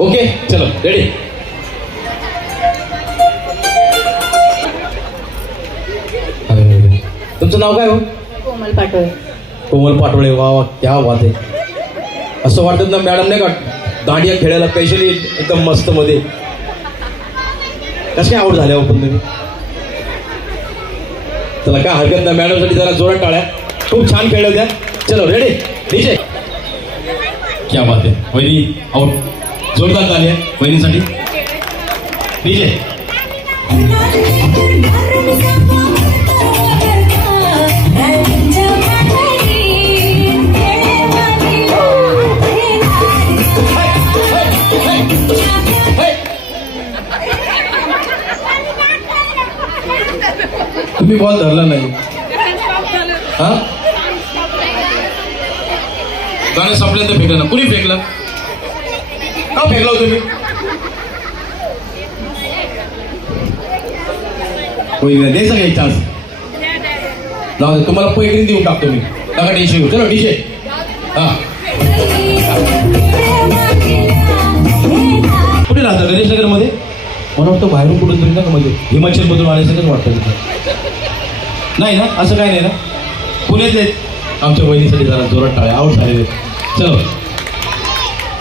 Okay चलो ready तुमचं नाव काय हो? कोमल पाटोळे. कोमल पाटोळे वा वा क्या बात आहे. असं वाटत ना मॅडम नाही का दांडिया खेळायला स्पेशली एकदम मस्त मध्ये. कसे आवड झाल्या हो पण तुम्ही? चला काय हरकत नाही मॅडमसाठी जरा जोरात टाळ्या. खूप छान खेळल्या होत्या चलो रेडी डीजे क्या बात आहे. वहिनी आउट जोरदार झाली आहे ठीक आहे. तुम्ही बॉल धरला नाही. हा? गाणं संपल्यानंतर फेकलं ना कुणी फेकलं? का फेकला हो तुम्ही द्यायचा काही चान्स जाऊ दे, तुम्हाला पैठणी देऊन टाकतो मी नका टेन्शन घेऊ चलो डिशे हा कुठे राहता गणेश नगरमध्ये मला वाटतं बाहेरून कुठून तरी ना म्हणजे हिमाचल मधून आल्यासारखंच वाटतं तिथं नाही ना असं काय नाही ना पुण्यातले. आमच्या बहिणीसाठी जरा जोरात टाळ्या आउट झालेले. चलो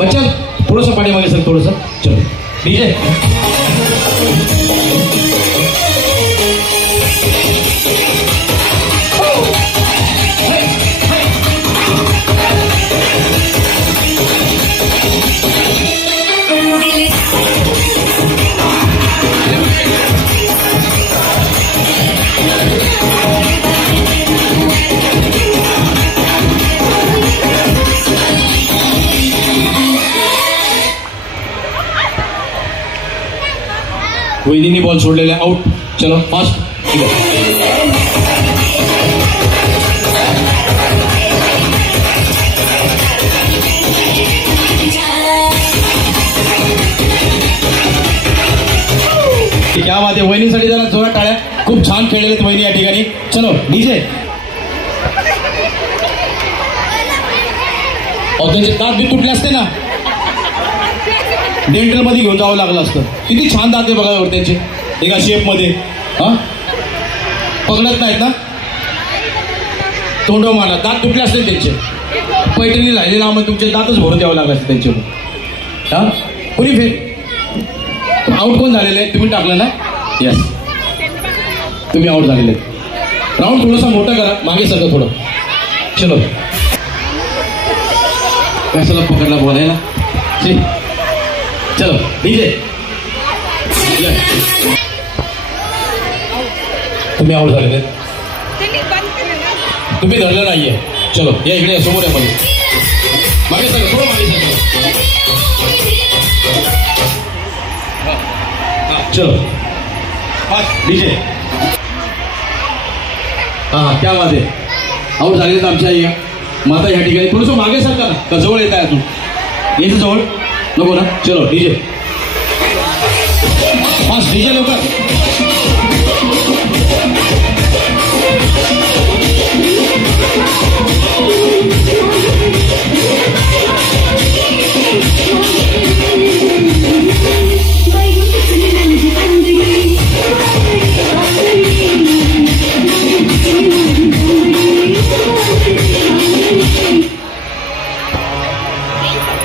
बच्चा थोडंसं पाठीमागे सर थोडंसं. चलो. ठीक डीजे. वहिनीने बॉल सोडलेला आउट चलो फास्ट क्या बात आहे वहिनीसाठी जरा जोरात टाळ्या. खूप छान खेळलेले वहिनी या ठिकाणी. चलो डीजे अहो त्यांचे दात बी तुटले असते ना? डेंटलमध्ये घेऊन जावं लागलं असतं. किती छान दात आहे बघा त्यांचे एका शेपमध्ये हां हा? पकडत नाहीत ना? तोंड मारा. दात तुटले असते त्यांचे. पैठणी राहिलेला मग तुमचे दातच भरून द्यावं लागलं असतं त्यांच्यावर हां? कुणी फेर आऊट कोण झालेले आहे तुम्ही टाकलं ना? यस तुम्ही आऊट झालेले राऊंड थोडासा मोठा करा. मागे सगळं थोडं. चलो. कशाला पकडला बोलायला? ठीक चलो डीजे। तुम्ही आवड झालेले आहेत. तुम्ही धरलं नाहीये. चलो या इकडे समोर या मध्ये मागे सगळं थोडं मागे सगळं. चलो. डीजे. हा त्या माझे आऊट झाले आमच्या आई माता ह्या ठिकाणी थोडंसं मागे सांगा ना का जवळ येत आहे अजून? यायचं जवळ? नको ना. चलो डीजे. डीजे लवकर.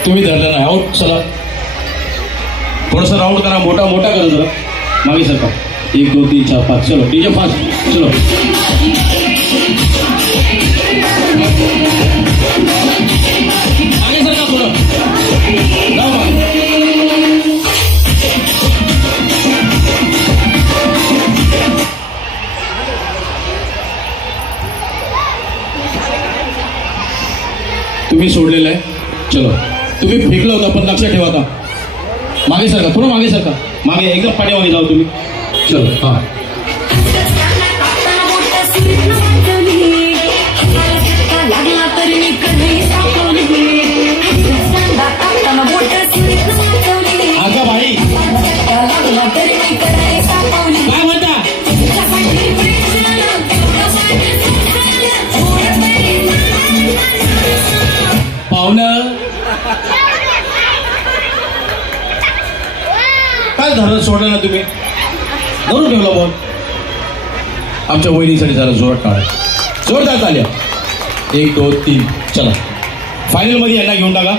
तुम्ही धरलं नाही. आऊट चला. थोडंसं राऊंड करा. मोठा मोठा करा जरा. मागे सरका एक दोन तीन चार पाच. चलो. डीजे फास्ट चलो. मागे सरका थोडं तुम्ही सोडलेलं आहे. चलो. तुम्ही फेकलं होतं पण लक्षात ठेवा का मागे सरका थोडं मागे सरका. मागे एकदम पाठीमागे जाऊ तुम्ही. चलो हां. धरण सोडलं ना तुम्ही. धरून ठेवला बॉल आमच्या वहिनीसाठी जरा जोरात काढा जोरदार चालल्या एक दोन तीन. चला. फायनलमध्ये यांना घेऊन टाका.